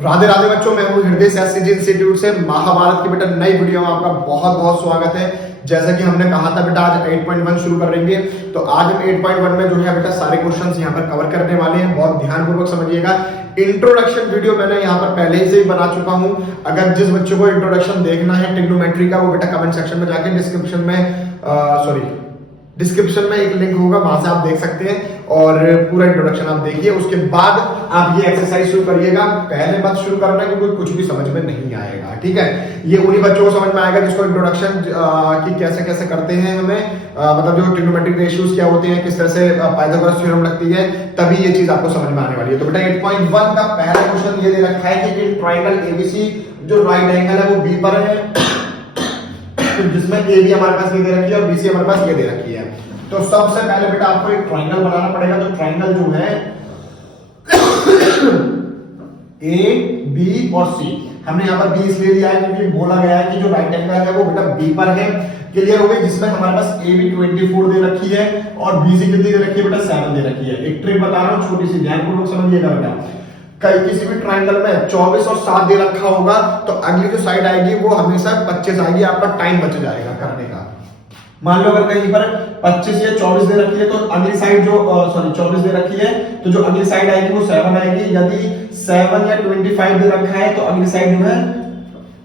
राधे राधे बच्चों, मैं हूँ हृदय एससीजी इंस्टीट्यूट से। महाभारत की बेटा नई वीडियो में आपका बहुत बहुत स्वागत है। जैसा कि हमने कहा था बेटा, आज 8.1 शुरू कर लेंगे। तो आज हम 8.1 में जो है बेटा सारे क्वेश्चंस यहाँ पर कवर करने वाले हैं। बहुत ध्यानपूर्वक समझिएगा। इंट्रोडक्शन वीडियो मैंने यहाँ पर पहले से ही बना चुका हूँ। अगर जिस बच्चे को इंट्रोडक्शन देखना है ट्रिग्नोमेट्री का, वो बेटा कमेंट सेक्शन में जाके डिस्क्रिप्शन में एक लिंक होगा, वहां से आप देख सकते हैं और पूरा इंट्रोडक्शन आप देखिए। उसके बाद आप ये एक्सरसाइज शुरू करिएगा। पहले मत शुरू करना क्योंकि कुछ भी समझ में नहीं आएगा, ठीक है। ये उन्हीं बच्चों को समझ में आएगा जिसको इंट्रोडक्शन की कैसे कैसे करते हैं हमें, मतलब जो ट्रिग्नोमेट्रिक रेशियोज क्या होते हैं, किस तरह से पाइथागोरस थ्योरम लगती है, तभी ये चीज आपको समझ में आने वाली है। तो बेटा 8.1 का पहला क्वेश्चन ये दे रखा है कि ट्रायंगल एबीसी जो राइट एंगल है वो बी पर है, जिसमें ए बी हमारे पास ये दे रखी है और बी सी हमारे पास ये दे रखी है। तो सबसे पहले बेटा आपको एक ट्रायंगल बनाना पड़ेगा। तो ट्रायंगल जो है ए बी और सी, हमने यहाँ पर बी इसलिए लिया है क्योंकि बोला गया है कि जो राइट एंगल है वो बेटा बी पर है। क्लियर हो गई। जिसमें हमारे पास ए बी 24 दे रखी है और बी सी कितनी दे रखी है बेटा 7 दे रखी है। एक ट्रिक बता रहा हूँ छोटी सी, ध्यानपूर्वक समझिएगा बेटा। कहीं किसी भी ट्रायंगल में 24 और 7 दे रखा होगा तो अगली जो साइड आएगी वो हमेशा 25 आएगी, आपका टाइम बच जाएगा करने का। मान लो अगर कहीं पर 25 या 24 दे रखी है तो अगली साइड जो 24 दे रखी है तो जो अगली साइड आएगी वो 7 आएगी। यदि 7 या 25 दे रखा है तो अगली साइड जो है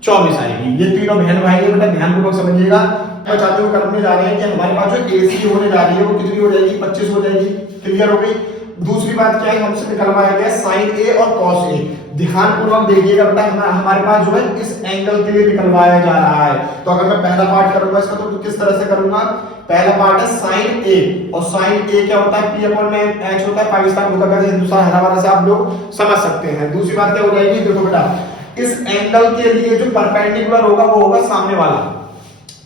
24 आएगी। ये तीनों बहन भाई है बेटा, ध्यानपूर्वक समझिएगा। मैं चाहते हुए करने जा रहे हैं कि हमारे पास जो एसी होने जा रही है वो कितनी हो जाएगी, 25 हो जाएगी। क्लियर हो गई। दूसरी बात क्या है, हमसे निकलवाया गया साइन ए और कॉस ए। ध्यानपूर्वक देखिएगा बेटा, हमारे पास जो है इस एंगल के लिए निकलवाया जा रहा है। तो अगर मैं पहला पार्ट करूंगा इसका तो किस तरह से करूंगा, पहला पार्ट है साइन ए, और साइन ए क्या होता है, पी अपॉन में एच होता है। पाकिस्तान होता है हिंदुस्तान हरावाला से आप लोग समझ सकते हैं। दूसरी बात क्या हो जाएगी, देखो बेटा इस एंगल के लिए जो परपेंडिकुलर होगा वो होगा सामने वाला,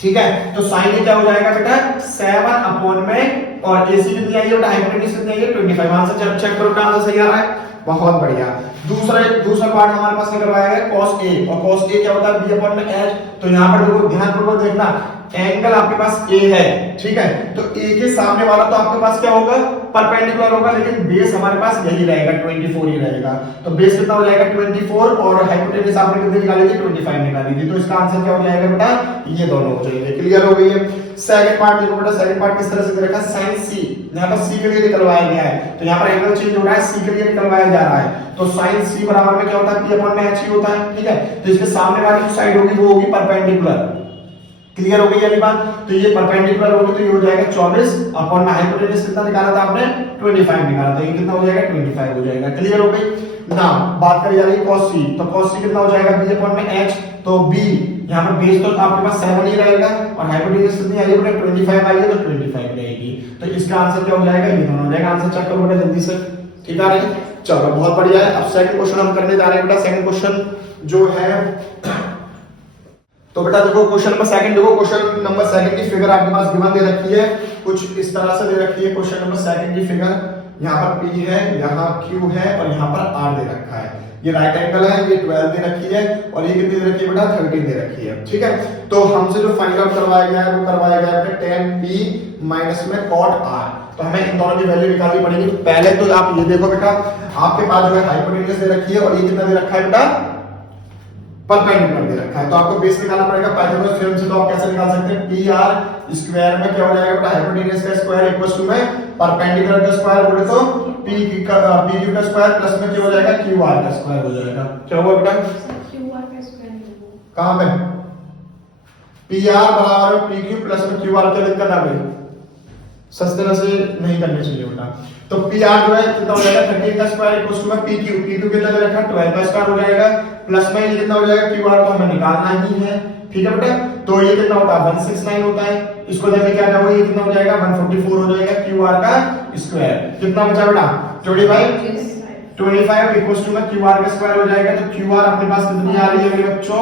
ठीक है। तो साइन ए क्या हो जाएगा बेटा 7 अपॉन में, और एसी कितनी आई है बेटा, हाइपोटेन्यूज कितनी आई है 25। आंसर चेक करो, आंसर सही आ रहा है, बहुत बढ़िया। दूसरा पार्ट हमारे पास निकलवाया गया cos a, और cos a क्या होता है b अपॉन में h। तो यहां पर देखो ध्यानपूर्वक देखना, एंगल आपके पास a है, ठीक है। तो a के सामने वाला तो आपके पास क्या होगा, परपेंडिकुलर होगा, लेकिन बेस हमारे पास यही रहेगा 24 ही रहेगा। तो बेस कितना हो जाएगा 24, और हाइपोटेन्यूज आपने कितनी निकाली थी 25 निकाली थी। तो इसका आंसर क्या हो जाएगा बेटा, ये दोनों हो जाएंगे। क्लियर हो गई है। सेकंड पार्ट देखो बेटा, सेकंड पार्ट किस तरह से दे रखा है, sin c। यहां पर c के लिए निकलवाया गया है, तो यहां पर एंगल चेंज हो रहा है, c के लिए निकलवाया जा रहा है। तो sin c बराबर में क्या होता है, p अपॉन में h ही होता है, ठीक है। तो इसके सामने वाली जो साइड होगी वो होगी परपेंडिकुलर। क्लियर हो गई वाली बात। तो ये परपेंडिकुलर होगी तो ये हो जाएगा 24 अपॉन में हाइपोटेन्यूज कितना निकाला था आपने 25 निकाला था, ये कितना हो जाएगा 25 हो जाएगा। क्लियर हो गई ना। बात करी जा रही है cos c, तो cos c कितना हो जाएगा b अपॉन में h। तो b यहां पर बेस तो आपके पास 7 ही रहेगा, और हाइपोटेन्यूज कितनी आई है बेटा 25 आई है, तो 25 रहेगी। तो इसका आंसर क्या हो जाएगा, ये दोनों हो जाएगा। आंसर चेक करो बेटा जल्दी से, ठीक आ रही है। चलो बहुत बढ़िया है। अब सेकंड क्वेश्चन हम करने जा रहे हैं बेटा। सेकंड क्वेश्चन जो है, तो बेटा देखो क्वेश्चन नंबर सेकंड, देखो क्वेश्चन नंबर सेकंड की फिगर आपके पास गिवन दे रखी है, कुछ इस तरह से दे रखी है। क्वेश्चन नंबर सेकंड की फिगर, यहाँ पर P है, यहाँ Q है, और यहाँ पर R दे रखा है। ये राइट एंगल है, ये 12 दे रखी है, और ये कितनी दे रखी है बेटा 13 दे रखी है, ठीक है। तो हमसे जो फाइंड आउट करवाया गया है वो करवाया गया है tan P माइनस में cot R। तो हमें इन दोनों की वैल्यू निकालनी पड़ेगी। पहले तो आप ये देखो बेटा, आपके पास जो है हाइपोटेन्यूज दे रखी है, और ये कितना दे रखा है बेटा परपेंडिकुलर दे रखा है। तो आपको बेस निकालना पड़ेगा पाइथागोरस थ्योरम से। तो आप कैसे निकाल सकते हैं, pr स्क्वायर में क्या हो जाएगा बेटा, हाइपोटेन्यूज का स्क्वायर इक्वल्स टू में परपेंडिकुलर का स्क्वायर बोले तो pq का स्क्वायर प्लस में क्या हो जाएगा qr का स्क्वायर हो जाएगा। क्या हुआ बेटा, qr का स्क्वायर कहां पे, pr बराबर pq प्लस में qr। क्या दिक्कत आ गई, सस्ते तरह से नहीं करनी चाहिए बेटा। तो pr जो है कितना हो जाएगा 13 का स्क्वायर इक्वल्स टू में pq कितना दे रखा है 12 का स्क्वायर हो जाएगा, प्लस में ये कितना हो जाएगा qr, तो हमें निकालना ही है, ठीक है बेटा। तो ये कितना होता है 169 होता है, इसको देने क्या जाओगे, ये कितना हो जाएगा 144 हो जाएगा qr का स्क्वायर। कितना बचा बेटा 25 इक्वल्स टू में qr का स्क्वायर हो जाएगा। तो qr अपने पास कितनी आ रही है मेरे बच्चों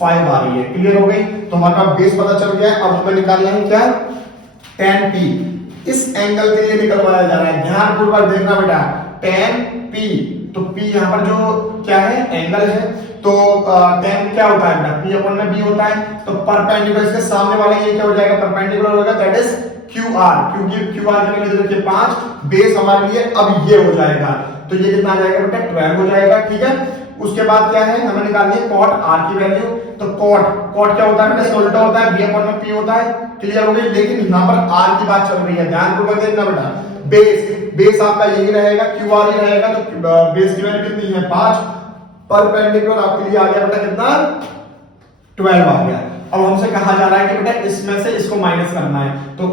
5 आ रही है। क्लियर हो गई। तो हमारे पास बेस पता चल गया है। अब हमें निकालना है क्या, tan p। इस एंगल के लिए निकलवाया जा रहा है, ध्यानपूर्वक देखना बेटा, tan p। तो p यहां पर जो क्या है एंगल है, तो tan क्या होता है बेटा p अपॉन में b होता है। तो परपेंडिकुलर इसके सामने वाला ये क्या हो जाएगा परपेंडिकुलर होगा, दैट इज qr। क्योंकि qr के लिए देखिए 5, बेस हमारे लिए अब ये हो जाएगा। तो ये कितना आ जाएगा बेटा 12 हो जाएगा, ठीक है। उसके बाद क्या है, हमें निकालनी है कॉट आर की वैल्यू। तो कॉट क्या होता है बेटा, उल्टा होता है, बी अपॉन में पी होता है। क्लियर हो गई। लेकिन यहाँ पर आर की बात चल रही है, ध्यानपूर्वक देखना बेटा। बेस आपका यही रहेगा, क्यू आर ही रहेगा। तो बेस की वैल्यू कितनी है 5, परपेंडिकुलर आपके लिए आ गया बेटा कितना 12 आ गया। अब हमसे कहा जा रहा है कि बेटा इसमें से इसको माइनस करना है, तो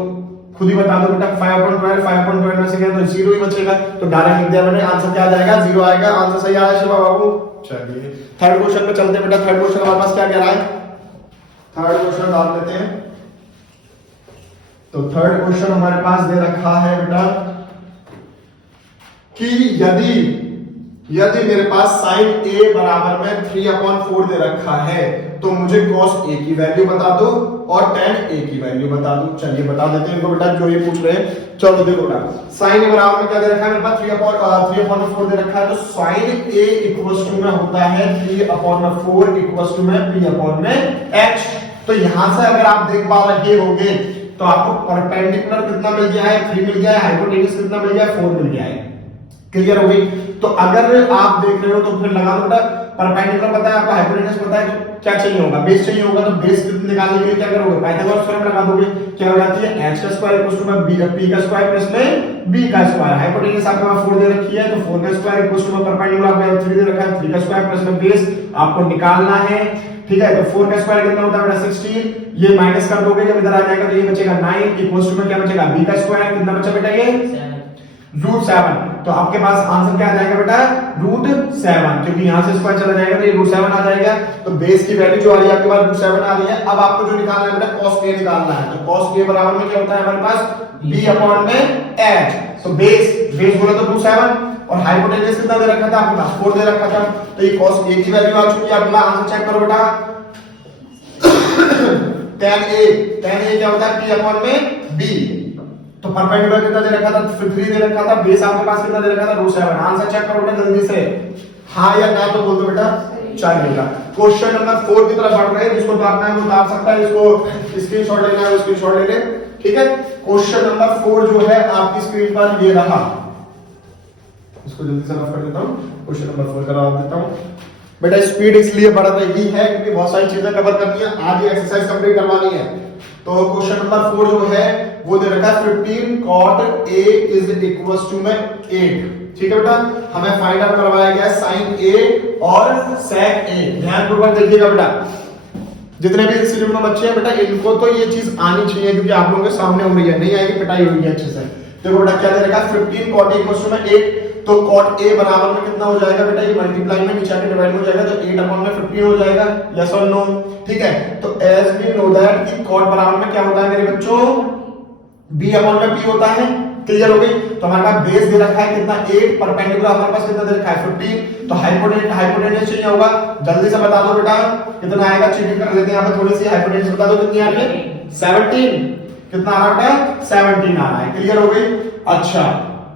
खुद ही बता दो बेटा 5/12 में से क्या तो 0 ही बचेगा। तो डायरेक्ट लिख दिया मैंने, आंसर क्या आ जाएगा 0 आएगा। आंसर सही आया शिवा बाबू। चलिए थर्ड क्वेश्चन पे चलते हैं बेटा। थर्ड क्वेश्चन हमारे पास क्या कह रहा है, थर्ड क्वेश्चन डाल लेते हैं। तो थर्ड क्वेश्चन हमारे पास दे रखा है बेटा कि यदि मेरे पास साइन a बराबर में 3/4 दे रखा है तो मुझे cos a की वैल्यू बता दो और tan a की वैल्यू बता दो। चलिए बता देते हैं इनको बेटा, जो ये पूछ रहे हैं। चलो देखो बेटा, साइन a बराबर में क्या दे रखा है मेरे पास 3/4 दे रखा है। तो साइन a इक्वल्स टू में होता है 3/4 इक्वल्स टू में p/h। तो यहां से अगर आप देख पा रहे होंगे तो आपको परपेंडिकुलर कितना मिल गया है 3 मिल गया है, हाइपोटेन्यूज कितना मिल गया है 4 मिल गया है। क्लियर हो गई। तो अगर आप देख रहे हो तो फिर लगा दो बेटा, परपेंडिकुलर पता है आपको, हाइपोटेन्यूज पता है, तो क्या चाहिए होगा बेस चाहिए होगा। तो बेस निकालने के लिए क्या करोगे, पाइथागोरस थ्योरम लगा दोगे। क्या हो जाती है h का स्क्वायर इक्वल्स टू में p का स्क्वायर प्लस में b का स्क्वायर। हाइपोटेन्यूज आपके पास 4 दे रखी है, तो 4 का स्क्वायर इक्वल्स टू में परपेंडिकुलर आपको 3 दे रखा है, 3 का स्क्वायर प्लस में बेस आपको निकालना है। ठीक है। तो 4 का स्क्वायर कितना होता है बेटा 16, ये माइनस कर दोगे जब इधर आ जाएगा तो ये बचेगा 9 इक्वल्स टू में क्या बचेगा b का स्क्वायर, कितना बचा बेटा ये √7। तो आपके पास आंसर क्या आ जाएगा बेटा √7, क्योंकि यहां से स्क्वायर चला जाएगा तो ये √7 आ जाएगा। तो बेस की वैल्यू जो आ रही है आपके पास √7 आ रही है। अब आपको जो निकालना है बेटा cos a निकालना है। तो cos a बराबर में क्या होता है हमारे पास b अपॉन में h। तो बेस बोला तो √7 और हाइपोटेन्यूज कितना दे रखा था आपके पास 4 दे रखा था। तो ये cos a की वैल्यू आ चुकी है। अगला आंसर चेक करो बेटा tan a क्या होता है p अपॉन में b। तो परपेंडिकुलर कितना दे रखा था 3 दे रखा था, बेस आपके पास कितना दे रखा था √7। आंसर चेक करो बेटा जल्दी से, हां या ना तो बोल दो बेटा। चलिएगा क्वेश्चन नंबर 4 की तरफ बढ़ रहे हैं। जिसको उतारना है वो उतार सकता है, इसको स्क्रीनशॉट लेना है स्क्रीनशॉट ले ले। ठीक है। क्वेश्चन नंबर 4 जो है आपकी स्क्रीन पर ये रहा, इसको जल्दी से रफ कर देता हूं। क्वेश्चन नंबर 4 करा देता हूं बेटा। स्पीड इसलिए बढ़ रही है क्योंकि बहुत सारी चीजें कवर करनी है, आज ये एक्सरसाइज कंप्लीट करवानी है। तो क्वेश्चन नंबर 4 जो है वो दे रखा है 15 cot a is equals to में 8। ठीक है बेटा, हमें फाइंड आउट करवाया गया है sin a और sec a। ध्यानपूर्वक देखिएगा बेटा, जितने भी इंस्टीट्यूट में बच्चे हैं बेटा इनको तो ये चीज आनी चाहिए, क्योंकि आप लोगों के सामने हो रही है, नहीं आएगी पिटाई होगी अच्छे से। देखो बेटा क्या दे रखा है 15 cot a इक्वल्स टू में 8। तो cot a बराबर में कितना हो जाएगा बेटा, ये मल्टीप्लाई में नीचे आके डिवाइड हो जाएगा, तो 8 अपॉन में 15 हो जाएगा। यस और नो। ठीक है। तो एज वी नो दैट कि cot बराबर में क्या होता है मेरे बच्चों b अपॉन में p होता है। क्लियर हो गई। तो हमारे पास बेस दे रखा है कितना 8, परपेंडिकुलर हमारे पास कितना दे रखा है 15। तो हाइपोटेन्यूज चाहिए होगा, जल्दी से बता दो बेटा कितना आएगा। चीटिंग कर लेते हैं यहां पे थोड़ी सी, हाइपोटेन्यूज बता दो कितनी आ रही है 17। कितना आ रहा है 17 आ रहा है। क्लियर हो गई। अच्छा,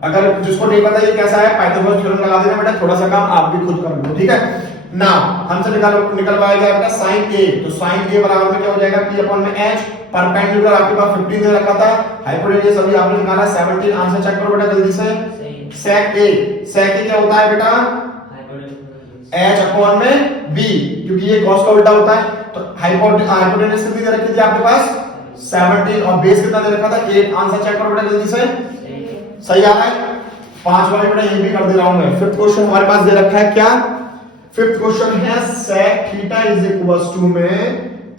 अगर जिसको नहीं पता ये कैसा है पाइथागोरस थ्योरम लगा देना बेटा, थोड़ा सा काम आप भी खुद कर लो। ठीक है ना। हमसे निकलवाया गया बेटा sin a। तो sin a बराबर में क्या हो जाएगा p अपॉन में h। परपेंडिकुलर आपके पास 15 दे रखा था, हाइपोटेन्यूज अभी आपने निकाला 17। आंसर चेक करो बेटा जल्दी से। sec a क्या होता है बेटा h अपॉन में b, क्योंकि ये cos का उल्टा होता है। तो हाइपोटेन्यूज कितनी दे रखी थी आपके पास 17 और बेस कितना दे रखा था 8। आंसर चेक करो बेटा जल्दी से, सही आ रहा है। 5 वाले बेटा ये भी कर दे रहा हूं मैं। फिफ्थ क्वेश्चन हमारे पास दे रखा है क्या, फिफ्थ क्वेश्चन है sec theta is equals to में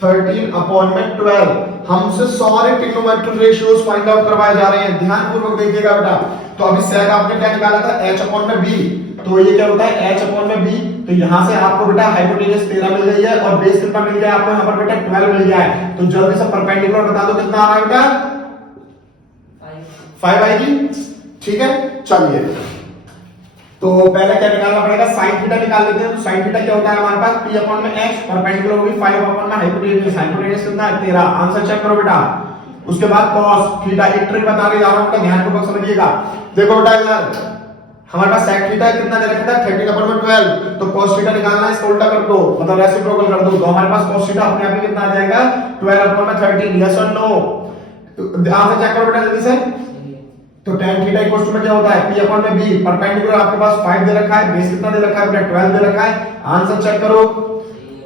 13 अपॉन में 12। हमसे सारे ट्रिग्नोमेट्रिक रेशियोज फाइंड आउट करवाए जा रहे हैं, ध्यानपूर्वक देखिएगा बेटा। तो अभी sec आपने क्या निकाला था h अपॉन में b, तो ये क्या होता है h अपॉन में b। तो यहां से आपको बेटा हाइपोटेन्यूज 13 मिल गई है और बेस कितना मिल गया आपको यहां पर बेटा 12 मिल गया है। तो जल्दी से परपेंडिकुलर बता दो कितना आ रहा है बेटा 5 आएगी। ठीक है। चलिए तो पहले क्या निकालना पड़ेगा sin थीटा निकाल लेते हैं। तो sin थीटा क्या होता है हमारे पास p अपॉन में h, परपेंडिकुलर होगी 5 अपॉन में हाइपोटेन्यूज कितना है 13। आंसर चेक करो बेटा। उसके बाद cos थीटा, एक ट्रिक बताने जा रहा हूं बेटा, ध्यानपूर्वक समझिएगा। देखो बेटा इधर हमारे पास sec थीटा कितना दे रखा था 13 अपॉन में 12। तो cos थीटा निकालना है, इसको उल्टा कर दो, मतलब रेसिप्रोकल कर दो। तो हमारे पास cos थीटा अपने आप ही कितना आ जाएगा 12 अपॉन में 13। यस और नो। आंसर चेक करो बेटा जल्दी से। तो tan थीटा इक्वल टू में क्या होता है p अपॉन में b, परपेंडिकुलर आपके पास 5 दे रखा है, बेस कितना दे रखा है बेटा 12 दे रखा है। आंसर चेक करो,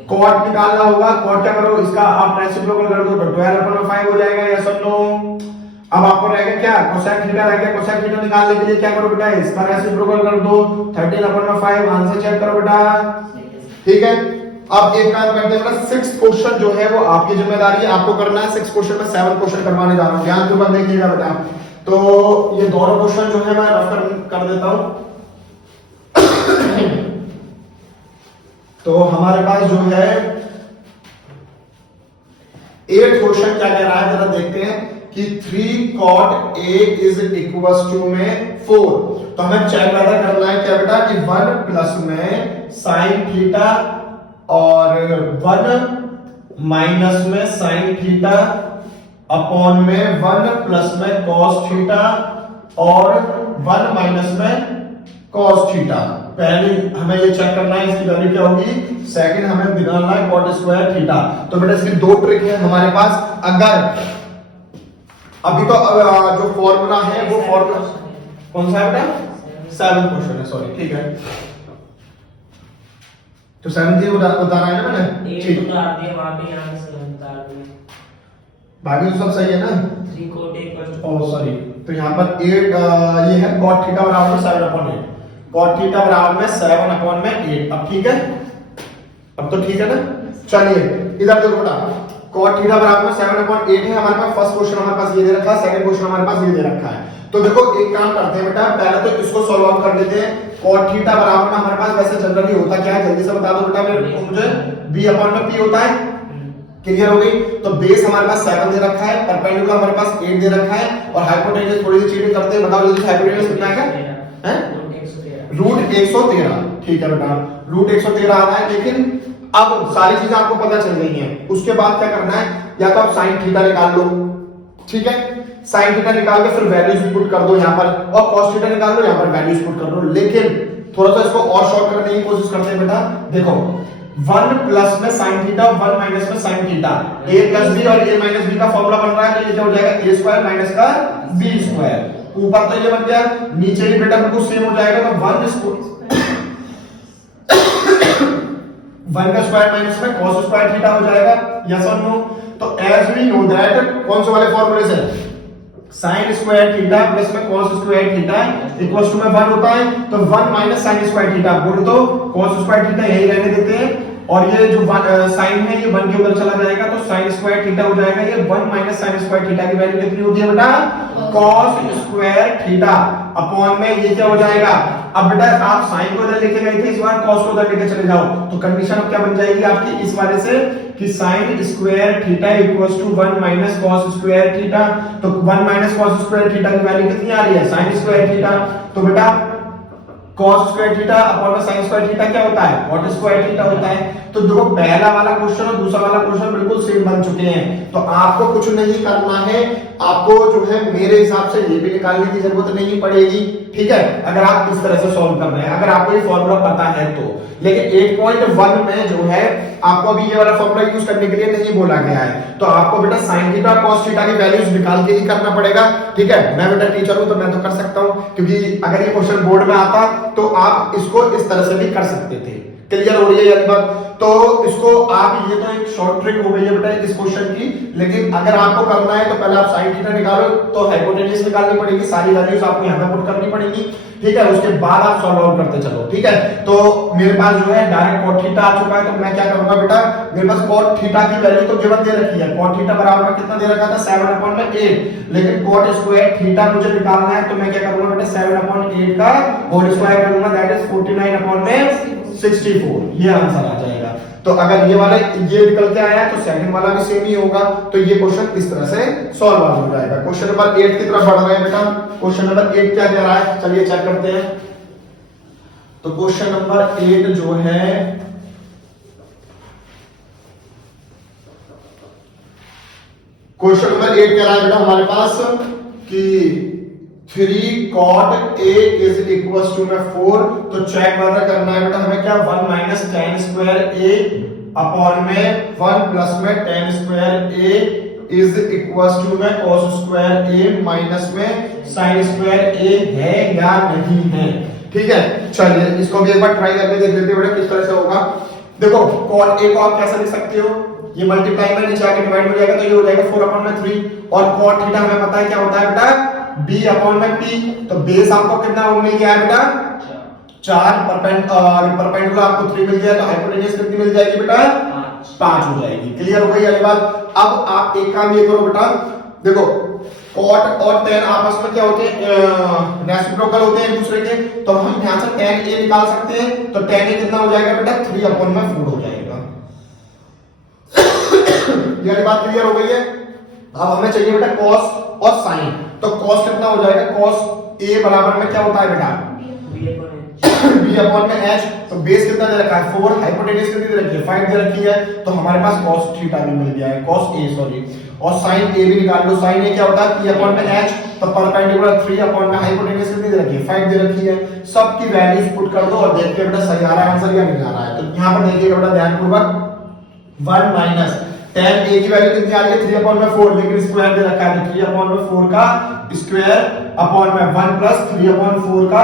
कॉट निकालना होगा, कॉट क्या करो इसका आप रेसिप्रोकल कर दो तो 12 अपॉन में 5 हो जाएगा, यस और नो। अब आपको रहेगा क्या कोसेक थीटा रह गया, कोसेक थीटा निकालने के लिए क्या करो बेटा इसका रेसिप्रोकल कर दो 13 अपॉन में 5, आंसर चेक करो बेटा, ठीक है। अब एक काम करते हैं बेटा, 6 क्वेश्चन जो है वो आपकी जिम्मेदारी है, आपको करना है 6 क्वेश्चन में 7 क्वेश्चन करवाने जा रहा हूं, ध्यान से देखिएगा बेटा। तो ये दोनों क्वेश्चन जो है मैं रफ कर देता हूं। तो हमारे पास जो है 8 क्वेश्चन क्या कह रहा है जरा देखते हैं कि 3 cot A is equals to में 4। तो हमें चेक वैसा करना है क्या बेटा कि 1 प्लस में sin थीटा और 1 माइनस में sin थीटा अपॉन में 1 प्लस में cos थीटा और 1 माइनस में cos थीटा। पहले हमें ये चेक करना है इसकी वैल्यू क्या होगी, सेकंड हमें निकालना है cot स्क्वायर थीटा। तो बेटा इसकी दो ट्रिक है हमारे पास। अगर अभी तो जो फॉर्मूला है वो फॉर्मूला कौन सा है बेटा 7 क्वेश्चन है, सॉरी, ठीक है। तो 7 जी उतारा है ना मैंने, ठीक उतार दिया वहां पे, यहां से उतार दिया, बाकी तो सब सही है ना। 3 cot A ओह सॉरी, तो यहाँ पर 8 ये है cot थीटा बराबर में 7 अपॉन 8, cot थीटा बराबर में 7 अपॉन में 8। अब ठीक है, अब तो ठीक है ना। चलिए इधर देखो बेटा, cot थीटा बराबर में 7 अपॉन 8 है हमारे पास। फर्स्ट क्वेश्चन हमारे पास ये दे रखा है, सेकंड क्वेश्चन हमारे पास ये दे रखा है। तो देखो एक काम करते हैं बेटा, पहले तो इसको सॉल्व आउट कर लेते हैं। cot थीटा बराबर में हमारे पास वैसे जनरली होता क्या है, जल्दी से बता दो बेटा मुझे, b अपॉन में p होता है, क्लियर हो गई। तो बेस हमारे पास 7 दे रखा है, परपेंडिकुलर हमारे पास 8 दे रखा है, और हाइपोटेन्यूज थोड़ी सी चीटिंग करते हैं, बताओ जल्दी हाइपोटेन्यूज कितना है हैं रूट 113, ठीक है बेटा रूट 113 आ रहा है। लेकिन अब सारी चीजें आपको पता चल गई हैं, उसके बाद क्या करना है, या तो आप sin थीटा निकाल लो, ठीक है, sin थीटा निकाल के फिर वैल्यूज पुट कर दो यहाँ पर, और cos थीटा निकाल लो यहाँ पर वैल्यूज पुट कर दो। लेकिन थोड़ा सा इसको और शॉर्ट करने की कोशिश करते हैं बेटा। देखो 1 प्लस में sin थीटा, 1 माइनस में sin theta, a plus b और a माइनस b का फॉर्मूला बन रहा है, तो ये क्या हो जाएगा a स्क्वायर माइनस का b स्क्वायर। ऊपर तो ये बन गया, नीचे भी बेटा बिल्कुल सेम हो जाएगा, तो 1 का स्क्वायर माइनस में cos स्क्वायर थीटा हो जाएगा, यस और नो। तो एज वी नो दैट कौन से वाले फॉर्मूले से sin स्क्वायर थीटा प्लस में cos square theta equals to में 1 होता है, तो 1 माइनस sin स्क्वायर थीटा बोल तो cos स्क्वायर थीटा यही रहने देते हैं, और ये जो sin है ये 1 के उधर चला जाएगा, तो sin स्क्वायर थीटा हो जाएगा ये 1 माइनस sin स्क्वायर थीटा की वैल्यू कितनी होती है बेटा cos स्क्वायर थीटा अपॉन में ये क्या हो जाएगा। अब बेटा आप sin को इधर लेके गए थे, इस बार cos को उधर लेके चले जाओ, तो कंडीशन अब क्या बन जाएगी आपकी इस वाले से कि sin square theta equals to 1 minus cos square theta. तो 1 माइनस cos स्क्वायर थीटा की वैल्यू कितनी आ रही है sin स्क्वायर थीटा, तो बेटा cos स्क्वायर थीटा अपॉन में sin स्क्वायर थीटा क्या होता है cot स्क्वायर थीटा होता है। तो देखो पहला वाला क्वेश्चन और दूसरा वाला क्वेश्चन बिल्कुल सेम बन चुके हैं, तो आपको कुछ नहीं करना है, आपको जो है मेरे हिसाब से ये भी निकालने की जरूरत नहीं पड़ेगी, ठीक है, अगर आप इस तरह से सॉल्व कर रहे हैं, अगर आपको ये फॉर्मूला पता है तो। लेकिन 8.1 में जो है आपको अभी ये वाला फॉर्मूला यूज करने के लिए नहीं बोला गया है, तो आपको बेटा sin थीटा cos थीटा की वैल्यूज निकाल के ही करना पड़ेगा, ठीक है। मैं बेटा टीचर हूं तो मैं तो कर सकता हूं, क्योंकि अगर ये क्वेश्चन बोर्ड में आता तो आप इसको इस तरह से भी कर सकते थे, क्लियर हो रही है ये बात। तो इसको आप ये तो एक शॉर्ट ट्रिक हो गई है बेटा इस क्वेश्चन की, लेकिन अगर आपको करना है तो पहले आप sin थीटा निकालो, तो हाइपोटेन्यूज निकालनी पड़ेगी, सारी वैल्यूज आपको यहां पे पुट करनी पड़ेगी, ठीक है, उसके बाद आप सॉल्व आउट करते चलो, ठीक है। तो मेरे पास जो है डायरेक्ट cot थीटा आ चुका है, तो मैं क्या करूंगा बेटा, मेरे पास cot थीटा की वैल्यू तो गिवन दे रखी है, cot थीटा बराबर में कितना दे रखा था 7 अपॉन में 8, लेकिन cot स्क्वायर थीटा मुझे निकालना है, तो मैं क्या करूंगा बेटा 7 अपॉन 8 का होल स्क्वायर करूंगा, दैट इज 49 अपॉन में 64, ये आंसर आ जाएगा। तो अगर ये वाला ये निकल के आया तो सेकंड वाला भी सेम ही होगा, तो ये क्वेश्चन इस तरह से सॉल्व हो जाएगा। क्वेश्चन नंबर 8 की तरफ बढ़ रहे हैं बेटा, क्वेश्चन नंबर 8 क्या कह रहा है, चलिए चेक करते हैं। तो क्वेश्चन नंबर 8 जो है क्वेश्चन नंबर 8 कह रहा है बेटा हमारे पास कि 3 cot A is equals to में 4, तो चेक वाला करना है बेटा हमें क्या 1 minus tan square A upon में 1 प्लस में tan square A is equal to में cos स्क्वायर ए माइनस में sin स्क्वायर ए है या नहीं है। ठीक है, चलिए इसको भी एक बार ट्राई करके देख लेते हैं बेटा किस तरह से होगा। देखो cot a को आप कैसे लिख सकते हो, ये मल्टीप्लाई में नीचे आके डिवाइड हो जाएगा तो ये हो जाएगा 4/3 और cot थीटा हमें पता है क्या होता है बेटा b/p। तो बेस आपको कितना मिल गया है बेटा 4, परपेंडिकुलर आपको 3 मिल गया, तो हाइपोटेन्यूज कितनी मिल जाएगी बेटा 5 हो जाएगी। क्लियर हो गई वाली बात। अब आप एक काम ये करो बेटा, देखो cot और tan आपस में क्या होते हैं रेसिप्रोकल होते हैं एक दूसरे के, तो हम यहां से tan a निकाल सकते हैं। तो tan a कितना हो जाएगा बेटा 3/4 हो जाएगा। ये वाली बात क्लियर हो गई है। अब हमें चाहिए बेटा cos और sin, तो cos कितना हो जाएगा cos a बराबर में क्या होता है बेटा b/h। तो बेस कितना दे रखा है 4, हाइपोटेन्यूज कितनी दे रखी है 5 दे रखी है, तो हमारे पास cos थीटा भी मिल गया है, cos a सॉरी, और sin a भी निकाल लो। sin a क्या होता है p/h, तो परपेंडिकुलर 3 हाइपोटेन्यूज कितनी दे रखी है 5 दे रखी है। सबकी वैल्यूज पुट कर दो और देखते हैं बेटा सही आ रहा है आंसर या नहीं आ रहा है। तो यहां पर देखिएगा बेटा ध्यानपूर्वक 1 माइनस tan a की वैल्यू कितनी आ रही है 3/4, लेकिन स्क्वायर दे रखा है 3/4 का स्क्वायर अपॉन में 1 प्लस 3/4 का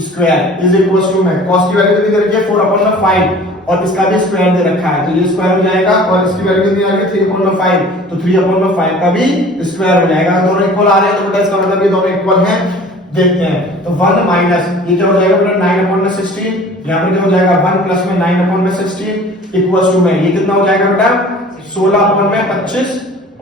स्क्वायर इज इक्वल टू में cos की वैल्यू कितनी दे रखी है 4/5 और इसका भी स्क्वायर दे रखा है, तो ये स्क्वायर हो जाएगा और इसकी वैल्यू कितनी आ रही है 3/5, तो 3/5 का भी स्क्वायर हो जाएगा। दोनों इक्वल आ रहे हैं तो बेटा इसका मतलब ये दोनों इक्वल हैं। देखते हैं, तो 1 माइनस ये क्या हो जाएगा बेटा 9/16, यहां पर क्या हो जाएगा 1 प्लस में 9/16 इक्वल टू में ये कितना हो जाएगा बेटा 16/25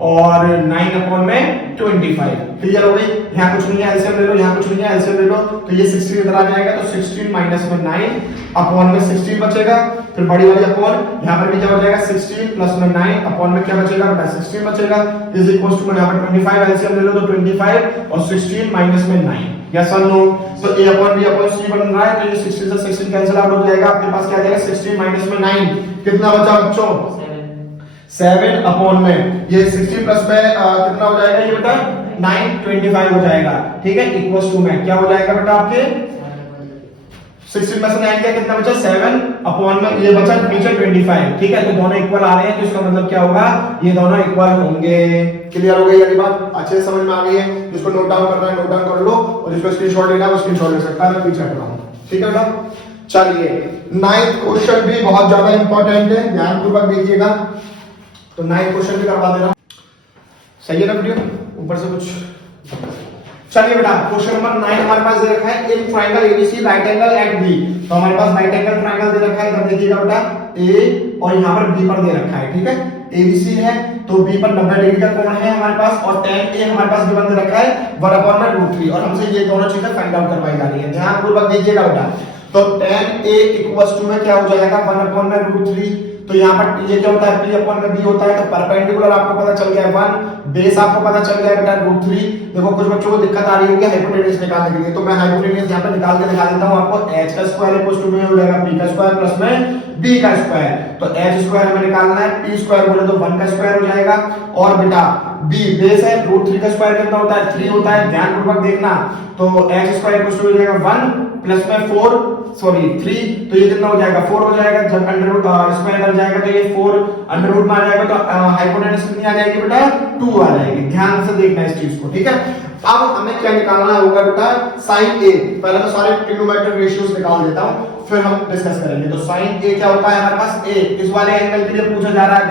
और 9/25। क्लियर हो गई। यहाँ कुछ नहीं है एलसीएम ले लो, यहाँ कुछ नहीं है एलसीएम ले लो, तो ये 16 इधर आ जाएगा, तो 16 माइनस में 9/16 बचेगा। फिर बड़ी वाली अपॉन यहाँ पर भी क्या हो जाएगा 16 प्लस में 9 अपॉन में क्या बचेगा बेटा 16 बचेगा इज इक्वल टू यहाँ पर 25 एलसीएम ले लो, तो 25 और 16 माइनस में 9। यस और नो। तो a/b/c बन रहा है, तो ये 16 से 16 कैंसिल आउट हो जाएगा, आपके पास क्या आ जाएगा 16 माइनस में 9 कितना बचा बच्चों 7 अपॉन में ये 60 प्लस में कितना हो जाएगा ये बेटा 925 हो जाएगा। ठीक है, इक्वल्स टू में क्या हो जाएगा बेटा आपके 16 में से 9 क्या कितना बचा 7 अपॉन में ये बचा नीचे 25। ठीक है, तो दोनों इक्वल आ रहे हैं, तो इसका मतलब क्या होगा ये दोनों इक्वल होंगे। क्लियर हो गई ये बात, अच्छे से समझ में आ गई है। जिसको नोट डाउन करना है नोट डाउन कर लो, और जिसको स्क्रीनशॉट लेना है वो स्क्रीनशॉट ले सकता है, मैं पीछे हट रहा हूं। ठीक है बेटा, चलिए 9th क्वेश्चन भी बहुत ज्यादा इंपॉर्टेंट है, ध्यानपूर्वक देखिएगा। तो 9th क्वेश्चन भी करवा दे रहा हूं, सही है ना वीडियो ऊपर से कुछ। चलिए बेटा क्वेश्चन नंबर 9 हमारे पास दे रखा है in triangle ABC right angle at B. तो हमारे पास राइट एंगल ट्रायंगल दे रखा है, इधर देखिएगा बेटा ए और यहां पर बी पर दे रखा है। ठीक है, एबीसी है तो बी पर 90 डिग्री का कोण है हमारे पास, और tan ए हमारे पास गिवन दे रखा है 1/√3 और हमसे ये दोनों चीजें फाइंड आउट करवाई जा रही है। ध्यानपूर्वक देखिएगा बेटा, तो tan a इक्वल्स टू में क्या हो जाएगा 1/√3। तो यहाँ पर ये क्या होता है p/b होता है, तो परपेंडिकुलर आपको पता चल गया 1, बेस आपको पता चल गया बेटा √3। देखो कुछ बच्चों को दिक्कत आ रही होगी हाइपोटेन्यूज निकालने के लिए, तो मैं हाइपोटेन्यूज यहाँ पे निकाल के दिखा देता हूँ आपको। h का स्क्वायर इक्वल्स टू में हो जाएगा p का स्क्वायर प्लस में b का स्क्वायर। तो h स्क्वायर हमें निकालना है, p स्क्वायर बोले तो 1 का स्क्वायर हो जाएगा, और बेटा b बेस है √3 का स्क्वायर कितना होता है 3 होता है। ध्यानपूर्वक देखना, तो h स्क्वायर इक्वल्स टू हो जाएगा 1 प्लस में 4 सॉरी 3, तो ये कितना हो जाएगा 4 हो जाएगा। जब अंडर स्क्वायर कर जाएगा तो ये 4 अंडर रूट में आ जाएगा, तो हाइपोटेन्यूज कितनी आ जाएगी बेटा 2 आ जाएगी। ध्यान से देखना इस चीज को। ठीक है, अब हमें क्या निकालना होगा बेटा sin a। पहले मैं सारे ट्रिग्नोमेट्रिक रेशियोज निकाल देता हूं, फिर हम डिस्कस करेंगे। तो sin a क्या होता है हमारे पास a, इस वाले एंगल के लिए पूछा जा रहा है,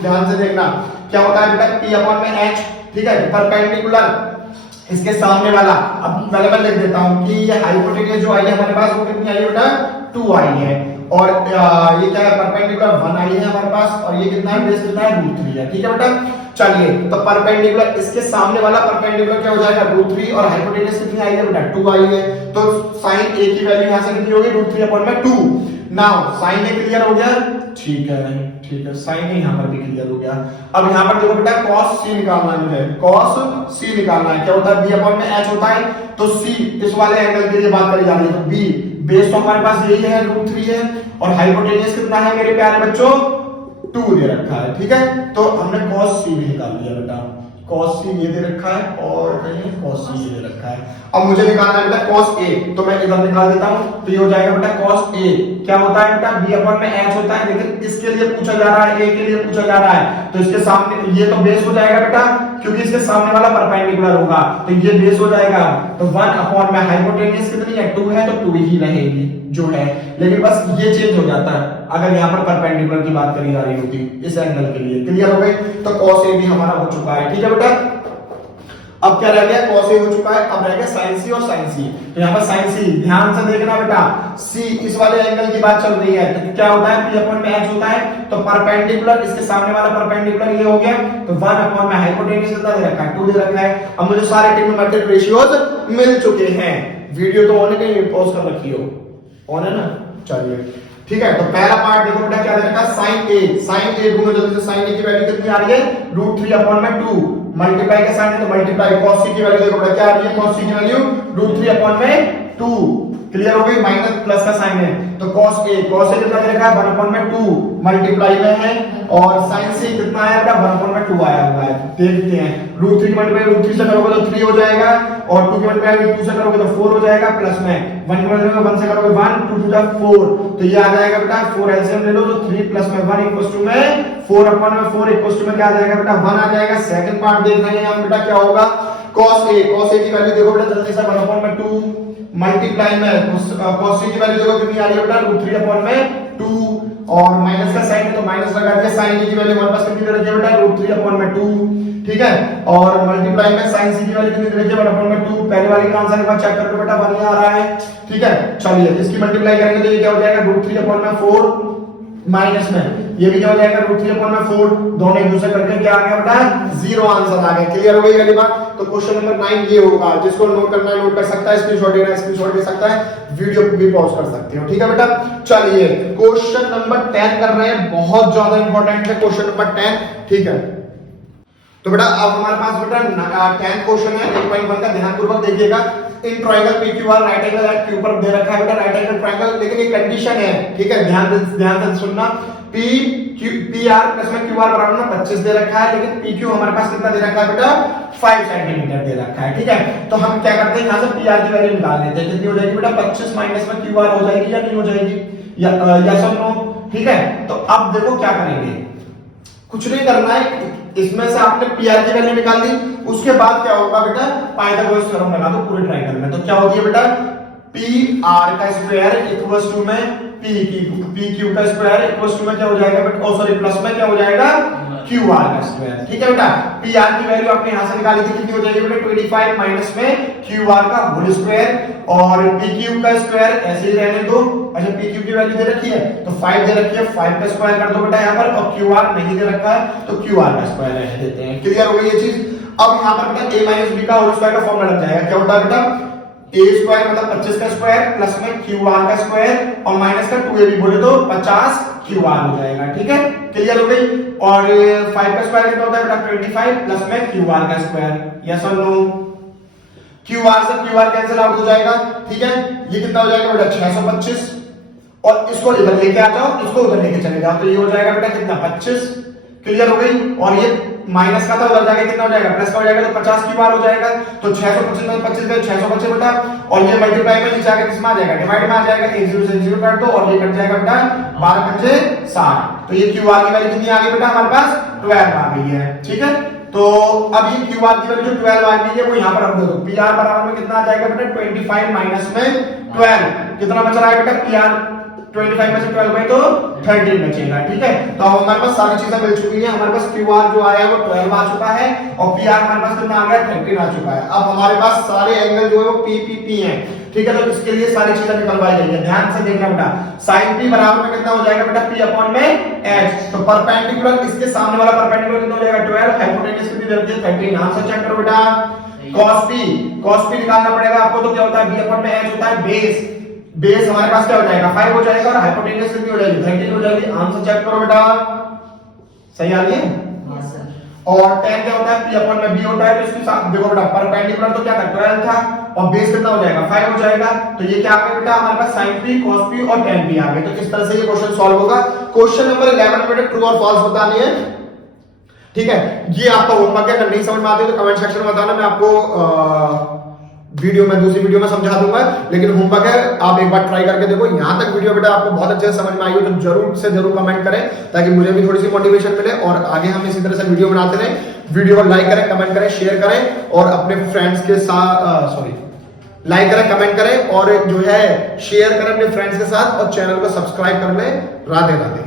ध्यान से देखना क्या होता है बेटा p/h। ठीक है, परपेंडिकुलर इसके सामने वाला, अब पहले मैं लिख देता हूं कि ये हाइपोटेन्यूज जो आई है हमारे पास वो कितनी आई है बेटा 2 आई है, और ये क्या है परपेंडिकुलर 1 आई है हमारे पास, और ये कितना है बेस कितना है √3 है। ठीक है बेटा, चलिए तो परपेंडिकुलर इसके सामने वाला परपेंडिकुलर क्या हो जाएगा √3 और हाइपोटेन्यूज कितनी आई है बेटा 2 आई है। तो sin a की वैल्यू यहां से कितनी होगी √3/2। नाउ sin a क्लियर हो गया, ठीक है sin a यहां पर भी क्लियर हो गया। अब यहां पर देखो बेटा cos c निकालना है मुझे, cos c निकालना है। क्या होता है b/h होता है, तो c इस वाले एंगल के लिए बात करी जा रही है, तो b बेस तो हमारे पास यही है √3 है, और हाइपोटेन्यूज कितना है मेरे प्यारे बच्चों 2 दे रखा है। ठीक है, तो हमने cos c भी निकाल लिया बेटा, cos c ये दे रखा है और कहीं cos c ये दे रखा है। अब मुझे निकालना है बेटा cos a, तो मैं इधर निकाल देता हूं, तो ये हो जाएगा बेटा cos a क्या होता है बेटा b अपॉन में h होता है, लेकिन इसके लिए पूछा जा रहा है, a के लिए पूछा जा रहा है, तो इसके सामने ये तो बेस हो जाएगा बेटा, क्योंकि इसके सामने वाला परपेंडिकुलर होगा, तो ये बेस हो जाएगा। तो 1 अपॉन में हाइपोटेन्यूज कितनी है 2 है, तो 2 ही रहेगी जो है, लेकिन बस ये चेंज हो जाता है अगर यहाँ पर परपेंडिकुलर की बात करी जा रही होती इस एंगल के लिए। क्लियर हो गई? तो cos a भी हमारा हो चुका है। ठीक है बेटा, अब क्या रह गया, cos a हो चुका है, अब रह गया sin c और sin c। तो यहाँ पर sin c ध्यान से देखना बेटा, c इस वाले एंगल की बात चल रही है, तो क्या होता है p अपॉन में h होता है, तो परपेंडिकुलर इसके सामने वाला परपेंडिकुलर ये हो गया, तो 1 अपॉन में हाइपोटेन्यूज कितना दे रखा है 2 दे रखा है। अब मुझे सारे ट्रिग्नोमेट्रिक रेशियोज मिल चुके हैं। वीडियो तो ऑन है नहीं, पॉज कर रखी हो, ऑन है ना, चलिए ठीक है। तो पहला पार्ट देखो बेटा क्या दे रखा है sin a ढूंढो जल्दी से, sin a की वैल्यू कितनी आ रही है √3 अपॉन में 2, मल्टीप्लाई का साइन है तो मल्टीप्लाई, cos c की वैल्यू देखो बेटा क्या आ रही है, cos c की वैल्यू √3 अपॉन में 2। क्लियर हो गई? माइनस प्लस का साइन है, तो cos a कितना दे रखा है 1 अपॉन में 2 मल्टीप्लाई में है, और sin c कितना आया बेटा 1 अपॉन में 2 आया हुआ है। देखते हैं, √3 मल्टीप्लाई √3 से करोगे तो 3 हो जाएगा, और 2 की मल्टीप्लाई 2 से करोगे तो 4 हो जाएगा, प्लस में 1 की मल्टीप्लाई 1 से करोगे 1, 2 2 जा 4, तो ये आ जाएगा बेटा 4 एलसीएम ले लो तो 3 प्लस में 1 इक्वल्स टू में 4 अपॉन में 4 इक्वल्स टू में क्या आ जाएगा बेटा 1 आ जाएगा। सेकंड पार्ट देख रहे हैं हम बेटा क्या होगा, cos a की वैल्यू देखो बेटा जल्दी से 1 अपॉन में 2 मल्टीप्लाई में cos c की वैल्यू देखो कितनी आ रही है बेटा √3 अपॉन में 2, और माइनस का साइन है तो माइनस लगा दिया, sin a की वैल्यू हमारे पास कितनी दे रखी है बेटा √3 अपॉन में 2, ठीक है, और मल्टीप्लाई में sin c की वैल्यू कितनी दे रखी है 1 अपॉन में 2। पहले वाले का आंसर एक बार चेक कर लो बेटा, 1 आ रहा है, ठीक है। चलिए इसकी मल्टीप्लाई करेंगे तो ये क्या हो जाएगा √3 अपॉन में 4, माइनस में ये भी क्या हो जाएगा √3 अपॉन में 4, दोनों एक दूसरे करके क्या आ गया बेटा 0 आंसर आ गया। क्लियर हो गई वाली बात? तो क्वेश्चन नंबर 9 ये होगा, जिसको नोट करना है नोट कर सकता है, स्क्रीनशॉट लेना है स्क्रीनशॉट ले सकता है, वीडियो को भी पॉज कर सकते हो। ठीक है बेटा, चलिए क्वेश्चन नंबर 10 कर रहे हैं, बहुत ज्यादा इंपॉर्टेंट है क्वेश्चन नंबर 10। ठीक है, तो बेटा अब हमारे पास बेटा 10 क्वेश्चन है 1.1 का, ध्यानपूर्वक देखिएगा। In triangle PQR right angle at के ऊपर दे रखा है बेटा राइट एंगल ट्रायंगल, लेकिन एक कंडीशन है, ठीक है, ध्यान से सुनना। PR प्लस में QR बराबर में 25 दे रखा है, लेकिन PQ हमारे पास कितना दे रखा है बेटा 5 सेंटीमीटर दे रखा है। ठीक है, तो हम क्या करते हैं यहाँ से PR की वैल्यू निकाल लेते हैं, कितनी हो जाएगी बेटा 25 माइनस में QR हो जाएगी या नहीं हो जाएगी, यस और नो। ठीक है, तो अब देखो क्या करेंगे, कुछ नहीं करना है, इसमें से आपने PR की वैल्यू निकाल दी, उसके बाद क्या होगा बेटा पाइथागोरस थ्योरम लगा दो पूरे ट्रायंगल में। तो क्या होती है बेटा PR का स्क्वायर इक्वल्स टू में PQ का स्क्वायर इक्वल्स टू में क्या हो जाएगा बेटा, सॉरी प्लस में क्या हो जाएगा QR का स्क्वायर। ठीक है बेटा, PR की वैल्यू आपने यहां से निकाली थी, कितनी हो जाएगी बेटा 25 माइनस में QR का होल स्क्वायर, और PQ का स्क्वायर ऐसे ही रहने दो। अच्छा PQ की वैल्यू दे रखी है तो 5 दे रखी है, 5 का स्क्वायर कर दो बेटा यहाँ पर, और QR नहीं दे रखा है तो QR का स्क्वायर रहने देते हैं। क्लियर हो गई ये चीज? अब यहाँ पर बेटा a माइनस b का होल स्क्वायर का फॉर्मूला लग जाएगा, क्या होता है बेटा a स्क्वायर मतलब 25 का स्क्वायर प्लस में QR का स्क्वायर और माइनस का 2ab बोले तो 50 QR हो जाएगा। ठीक है, क्लियर हो गई? और 5 का स्क्वायर कितना होता है बेटा 25 प्लस में QR का स्क्वायर, यस और नो। QR से QR कैंसिल आउट हो जाएगा, ठीक है, ये कितना हो जाएगा बेटा 625, और इसको इधर लेके आ जाओ, इसको उधर लेके चले जाओ, तो ये हो जाएगा बेटा कितना 25। क्लियर हो गई? और ये माइनस का था उधर जाके कितना हो जाएगा प्लस का हो जाएगा, तो 50 की बार हो जाएगा, तो 625 में 25 में 625 बेटा, और ये मल्टीप्लाई में नीचे आके किसमें आ जाएगा डिवाइड में आ जाएगा, 1 0 से 0 काट दो और ये कट जाएगा बेटा 12 पंचे 60, तो ये QR की वैल्यू कितनी आ गई बेटा हमारे पास 12 आ गई है। ठीक है, तो अब ये QR की वैल्यू जो 12 आ गई है वो यहाँ पर रख दो, PR बराबर में कितना आ जाएगा बेटा 25 माइनस में 12, कितना बच रहा है बेटा PR 25 में से 12 में तो 13 बचेगा। ठीक है, तो अब हमारे पास सारी चीजें मिल चुकी हैं, हमारे पास QR जो आया है वो 12 आ चुका है, और PR हमारे पास कितना आ गया 13 आ चुका है। अब हमारे पास सारे एंगल जो है वो PPP हैं। ठीक है, तो इसके लिए सारी चीजें निकलवाई गई है, ध्यान से देखना बेटा। sin p बराबर में कितना हो जाएगा बेटा p अपॉन में h, तो परपेंडिकुलर इसके सामने वाला परपेंडिकुलर कितना हो जाएगा 12, हाइपोटेन्यूज कितनी दे रखी है 13, यहां से चेक करो बेटा। cos p निकालना पड़ेगा आपको, तो क्या होता है b अपॉन में h होता है बेस हमारे पास क्या हो जाएगा 5 हो जाएगा, और हाइपोटेन्यूज कितनी हो जाएगी 13 हो जाएगी। आंसर चेक करो बेटा, सही आ रही है? Yes sir. और tan क्या होता है p अपॉन में b होता है, तो इसके साथ देखो बेटा परपेंडिकुलर तो क्या था 12 था, और बेस कितना हो जाएगा 5 हो जाएगा, तो ये क्या आ गया बेटा हमारे पास sin p cos p और tan p आ गए। तो किस तरह से ये क्वेश्चन सॉल्व होगा। क्वेश्चन नंबर 11 में बेटा ट्रू और फॉल्स बतानी है, ठीक है, ये आपका होमवर्क है। अगर नहीं समझ में आते तो कमेंट सेक्शन में बताना, मैं आपको वीडियो में दूसरी वीडियो में समझा दूंगा। लेकिन होमवर्क है, आप एक बार ट्राई करके देखो। यहां तक वीडियो बेटा आपको बहुत अच्छे से समझ में आई हो तो जरूर से जरूर कमेंट करें, ताकि मुझे भी थोड़ी सी मोटिवेशन मिले और आगे हम इसी तरह से वीडियो बनाते रहें। वीडियो को लाइक करें, कमेंट करें, शेयर करें और अपने फ्रेंड्स के साथ लाइक करें, कमेंट करें और जो है शेयर करें अपने फ्रेंड्स के साथ और चैनल को सब्सक्राइब कर लें। राधे राधे।